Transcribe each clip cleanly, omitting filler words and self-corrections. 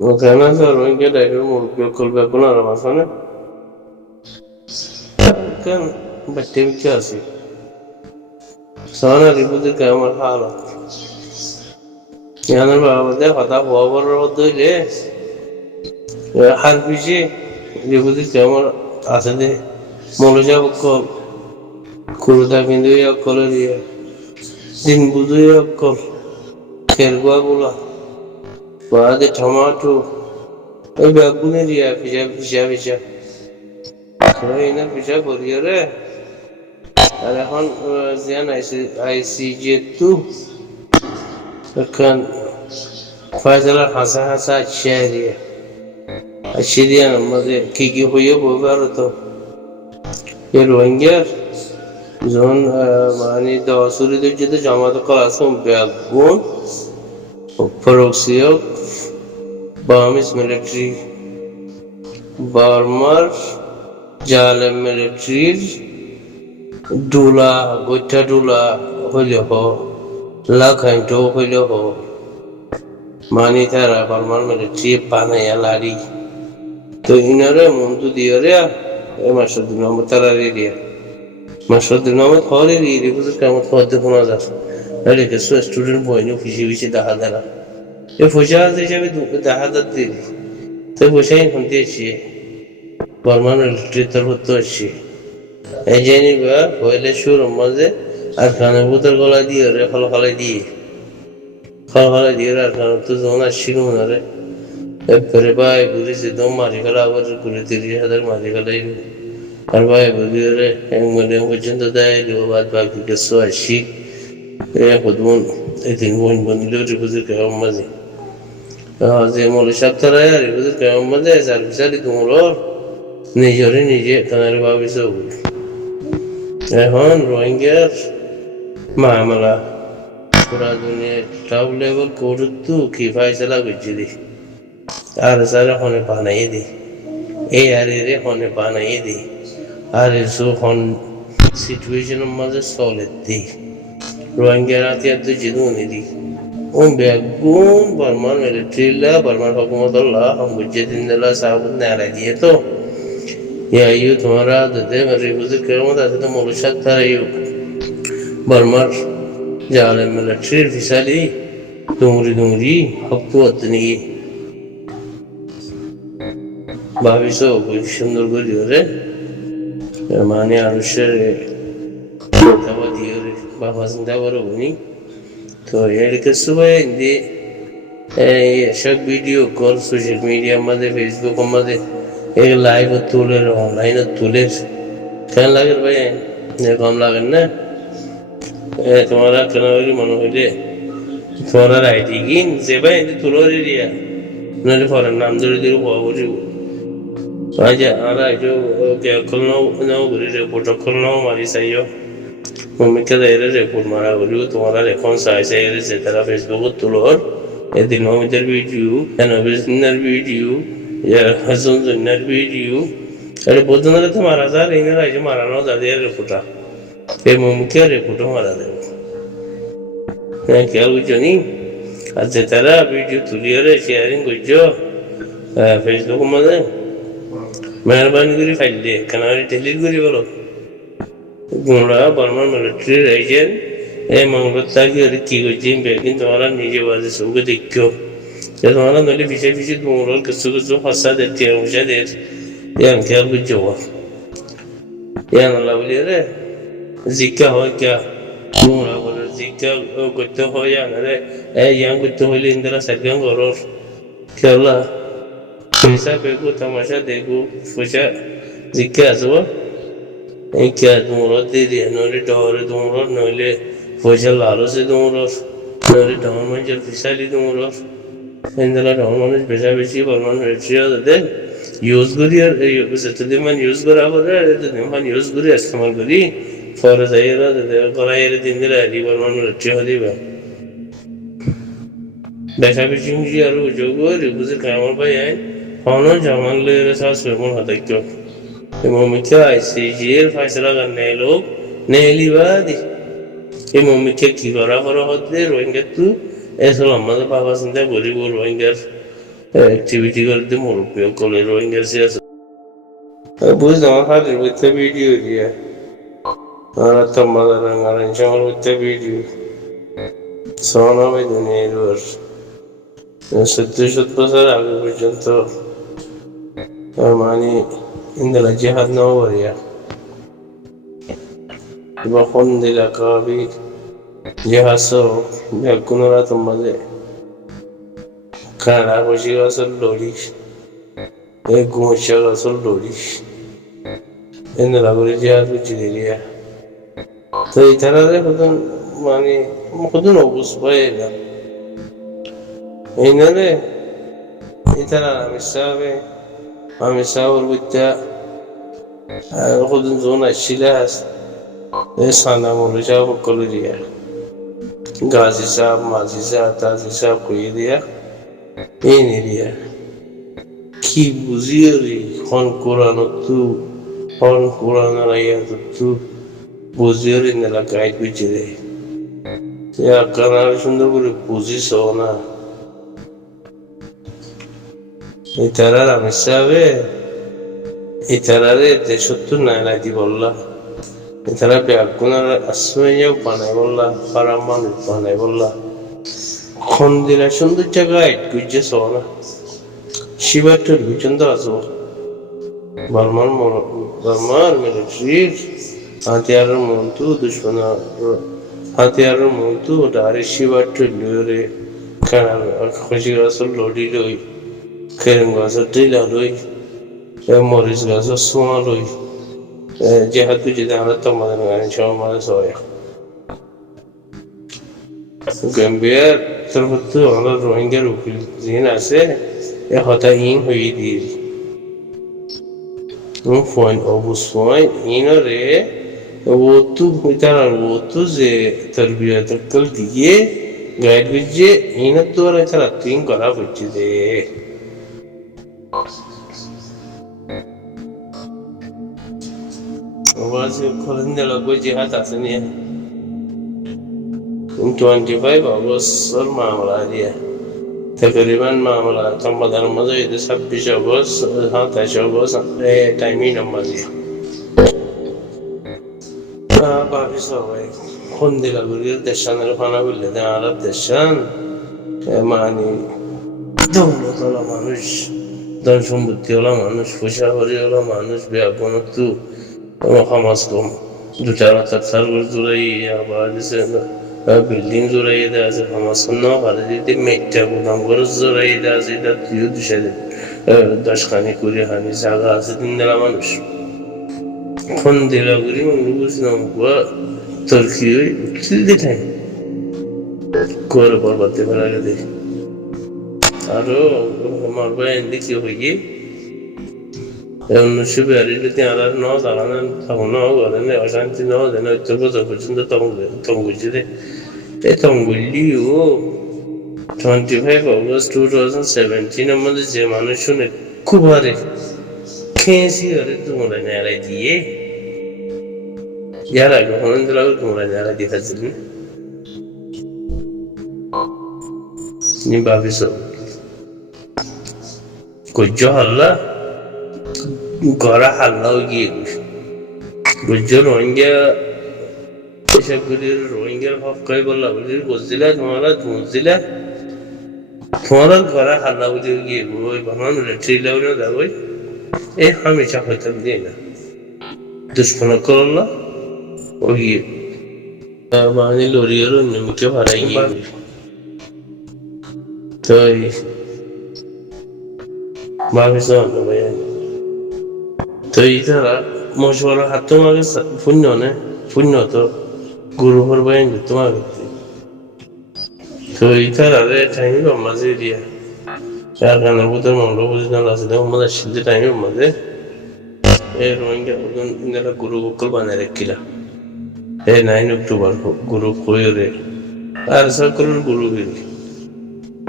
وكان روينجا دايرو مولكيو كل بكون على مصانع كان بتيم كاسي سوانا ريبوتي كامل حالا يعني بابا ده خطأ بابر ردو ليه حرفي شيء ريبوتي كامل أصله مولجا بكل كوردا بيندو يا كولريا دين بودو يا كول كيرغوا بولا بعد tomato ওই বেগুনের ইয়া ভিজা না ভিজা করিয়ে রে আর এখন জিয়ান আইসি যেহেতু এখন ফয়সালার হাসা আশিরিয়া আমাদের কি হইয়ে বলবার তো এর রোহিঙ্গার যখন মানে দশরিদের যেতে জামাত করাছে বেগুন প্রক্সিও Burmese military, Burma, Jale military, Dula, Gota Dula, Holiho, Lakhanto Holiho, Manitara, Burma military, Panayalari. To inare Mundu Diaria, Masha Dinamatara area. Masha Dinamat Hori, it was a come for the Hunaza. I like a student boy, no fishy, which is the Hadara. فوجا دې چې د حادث دي ته وشاین هم دي چې برمان تر وته شي اجنی با ویل شور مزه ارکان بوتر گلا دی ره خل دی ارکان تو زونا شینو نره پرې بای ګوري چې دوه ماري کلا ور ګوري تیری هدر ماري کلا یې هر بای ګوري ره موږ وجند دای له بعد باقي د سو شي خودمون دین وون باندې بزر کوم مزه যে মৌলসাব তারা এর কেমন মধ্যে সার্ভিসারি তোমরা নিজে কানারে ভাবিস এখন রোহিঙ্গার মামলা পুরা দুনিয়া টপ লেভেল করতু কি ফাইসলা করছি দি আর সারা হনে বানাই দি এই আর রে হনে বানাই দি আর সো হন সিচুয়েশনের মাঝে চলে দি রোহিঙ্গার আতিয়ার তো জিদুনি দি begun Burman military la Burman hukumat Allah हम मुझे दिन ला साबुत नारा दिए तो या यू तुम्हारा दे मेरी बुजुर्ग करो मत ऐसे तो मुलशक था यू Burman जाले military फिसली दूंगरी हुकूमत नहीं बाविसो कोई सुंदर कोई दियोरे माने अनुशर तवा दियोरे बाबा जिंदा बरो बनी तो यार कसुबा इंदे शक वीडियो कॉल सोशल मीडिया मध्ये फेसबुक मध्ये एक लाइव तुले ऑनलाइन तुले क्या लगे भाई ये कम लगे ना तुम्हारा कनावरी मनोहरे तुम्हारा राइटी की जेबा इंदे तुलो रे दिया नले फॉरेन नाम दे दिरो बाबूजी आज आरा जो क्या कलनो गुरी रिपोर्ट कलनो मारी सही हो मम्मी के दायरे रिपोर्ट मारा बोलियो तुम्हारा रेकॉन साइज है से तेरा फेसबुक तुलोर ये दिनों में तेरे वीडियो एनाबिसनर वीडियो या हसनर वीडियो अरे बहुत ना तो मारा था लेकिन राइज मारा ना था देर रिपोर्टा ये मम्मी के रिपोर्ट मारा दे क्या कुछ नहीं आज तेरा वीडियो तुलियर शेयरिंग कुछ फेसबुक में मेहरबानी करी फाइल दे कनारी डिलीट करी बोलो गुंडा बर्मा मिलिट्री एजेंट ए मंगलता की अरे की कुछ बेकिन तुम्हारा निजे वाले सब देखो ये तुम्हारा नली पीछे गुंडा कसु फंसा देती है मुझे दे ये क्या कुछ जोआ ये ना बोलिए रे जिक्का हो क्या गुंडा बोले जिक्का कुछ हो या ना रे ए यहाँ कुछ हो ले इंदरा सरगम करो क्या ला पैसा बेगो तमाशा देखो फुशा जिक्का आसो क्या दूंगा दे दिया नोरे डॉलर दूंगा नोले फौजल लालो से दूंगा नोरे डॉलर में जब फिसली दूंगा इंदला डॉलर में पैसा बेची बर्मान रेट्रिया दे यूज़ करी यार ये तो दिमान यूज़ करा बोला तो दिमान यूज़ करी इस्तेमाल करी फॉरेस्ट आये रहा दे करा ये दिन दिला ये बर्मान रेट्रिया होती है पैसा बेची मुझे यार वो जो वो रिपोर्ट कामर पे आए खाना जामान ले रहे साथ स्वयं हाथ क्यों मम्मी क्या ऐसे जेल फैसला करने लोग नेली वादी ये मम्मी क्या की करा होते रोएंगे तू eso আমাদের বাবা চিন্তা করিব রোহিঙ্গার অ্যাক্টিভিটি করতে মুরব্বী করে রোহিঙ্গার সিয়াসত বুঝলাম হাতের ভিতরে ভিডিও দিয়ে আর তোমাদের রাঙারেন সবার ভিতরে ভিডিও সোনামে দুনিয়ার ওর 70 বছর আগে পর্যন্ত মানে ইন্দলা জিহাদ না করিয়া যখন দিলা কাবি জিহাদ বেগুনরা তোমাদের কারা বসে গাছের লড়িস এই গুমসা গাছের লড়িস ইন্দলা করে জিহাদ বুঝি দিলিয়া তো এই তারা মানে কতদিন অবস্থা পাই না এই না রে এই তারা আমি সাহেবের বুঝতে কতদিন জোন আসছিল এই সানা মৌলী সাহেব সকলে দিয়া গাজী সাহেব মাঝি সাহেব তাজি সাহেব কইয়ে দিয়া এই নি দিয়া কি বুঝিয়ে রে হন কোরআন আইয়া তু বুঝিয়ে রে নেলা গাইড বুঝে রে কানার সুন্দর করে বুঝিস না এই তারার আমি সাহেবে এই তারারে 73 নাইলা দি বললা এই তারা বেগুনার আসমাইয়াও বানাই বললা পারা মানুষ বানাই বললা খন্দিরা সুন্দর জায়গায় গুজে সোনা শিবাট্টুর পর্যন্ত আসবো বার্মার মিলিটারির হাতিয়ারের মন্তু দুশ্মন হাতিয়ারের মন্তু ডারে শিবাট্টুর লিওরে খুশি গাছের লড়ি লই খেরেম গাছের ডিলা লই মরিচ গাছের সোয়া লই যেহেতু যদি আমরা তোমাদের গাড়ি সমাজ হয় গম্ভীর তরফত আমরা রোহিঙ্গার উকিল যিনি আছে এ হতা ইন হয়ে দিয়ে ফোন অবুস ফোন ইনরে ওতু তার ওতু যে তরবিয়ত কল দিয়ে গাইড বুঝে ইনার দ্বারা তারা তিন করা বুঝছে দে আওয়াজ খোলেন দিল কই জিহাদ আছে নিয়ে 25 अगस्त मामला दिया तकरीबन मामला তোমাদের মধ্যে 26 अगस्त 27 अगस्त টাইমই নাম্বার দিয়া বাকি সবাই কোন দিলা গুলির দেশানের ফানা বললে আরব দেশান মানে দৌলতওয়ালা মানুষ ধন সম্পত্তিওয়ালা মানুষ পয়সাওয়ালা মানুষ বেগুনত্তু হামাস কম দুটা রাতার সার্ভার জুড়াই আবার বিল্ডিং জোড়াই দেওয়া আছে হামাস না ভালো যদি মেটটা গুদাম করে জোড়াই দেওয়া আছে এটা তুইও 10 খানি করে হানি জায়গা আছে 3 দিলা মানুষ কোন দিলা করি মনে বুঝলাম তুর্কি উঠিল দেখাই করে বরবাদে ফেলা গেলে আরো আমার ভাই দেখি হয়ে 1942 আর ন দাঁড়ানো তখন করেন অশান্তি ন দেন 70 বছর পর্যন্ত তঙ্গুজিরে এই তঙ্গুলিও 25 অগস্ট 2017 মধ্যে যে মানুষ শুনে খুব হারে খেয়েছি আরে তোমরা নেড়াই দিয়ে ইয়ার আগে হন দিলাও তোমরা নেড়াই দিয়ে খাচ্ছিলেন নি ভাবিস কজ্জ হাল্লা গড়া হাল্লাও গিয়ে গুজ্জ রোহিঙ্গা এসবগুলির রোহিঙ্গার হক কই বললা বলি বুঝদিলা তোমারা গড়া হাল্লা বুঝে গিয়ে ওই বানান রেট্রি লাউনা দাবই এ হামেশা হইতে দিয়ে না দুশ্মন করলা ওই মানে লরিয়ার নিমকে ভাড়াই গিয়ে তো ভাবিস ভাই তো ইতারা মশওয়ারা হাত তোমাকে পুণ্য তো গুরু ভরবাই তোমাকে তো ইতারারে টাইম মাঝে দিয়া চার গানের ভিতর মঙ্গল বুঝলাম আছে আমাদের সিদ্ধি টাইমের মাঝে এই রোহিঙ্গা ইনারা গুরু গোকল বানায় রাখিলা এই 9 অক্টোবর গুরু কইরে আর সকলের গুরু গিরি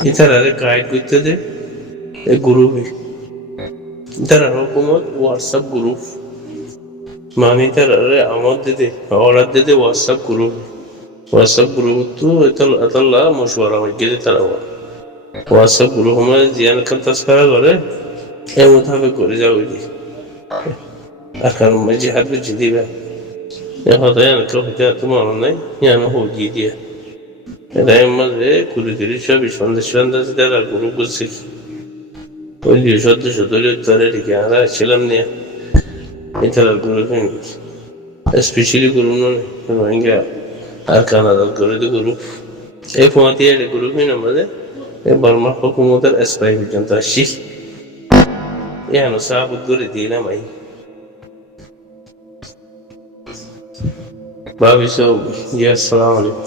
ইতারারে গাইড করতে দে এই গুরু তারা হুকুমত হোয়াটসঅ্যাপ গ্রুপ মানে তারা আমার দিতে অর্ডার দিতে WhatsApp group WhatsApp grup tu itulah musyawara majlis terawa. WhatsApp grup में जियान kan tasfara gore मुताबिक করে যাও জি akan majihad jadi ba ya hada yana ka hita tamam নাই yana ho ji dia daima de kuri সব সন্ধ্যা যারা group করছে ওই সদ্য তারা রিকারা ছিলাম নিয়ে এটা গ্রুপ স্পেশালি গ্রুপ নয় রোহিঙ্গা আর কানাডার গ্রুপ এই ফোয়াতিয়ার গ্রুপই আমাদের বার্মা হুকুমতের স্পাই পর্যন্ত আসছি يعني صعب تقول دينا معي بابي سو يا السلام عليكم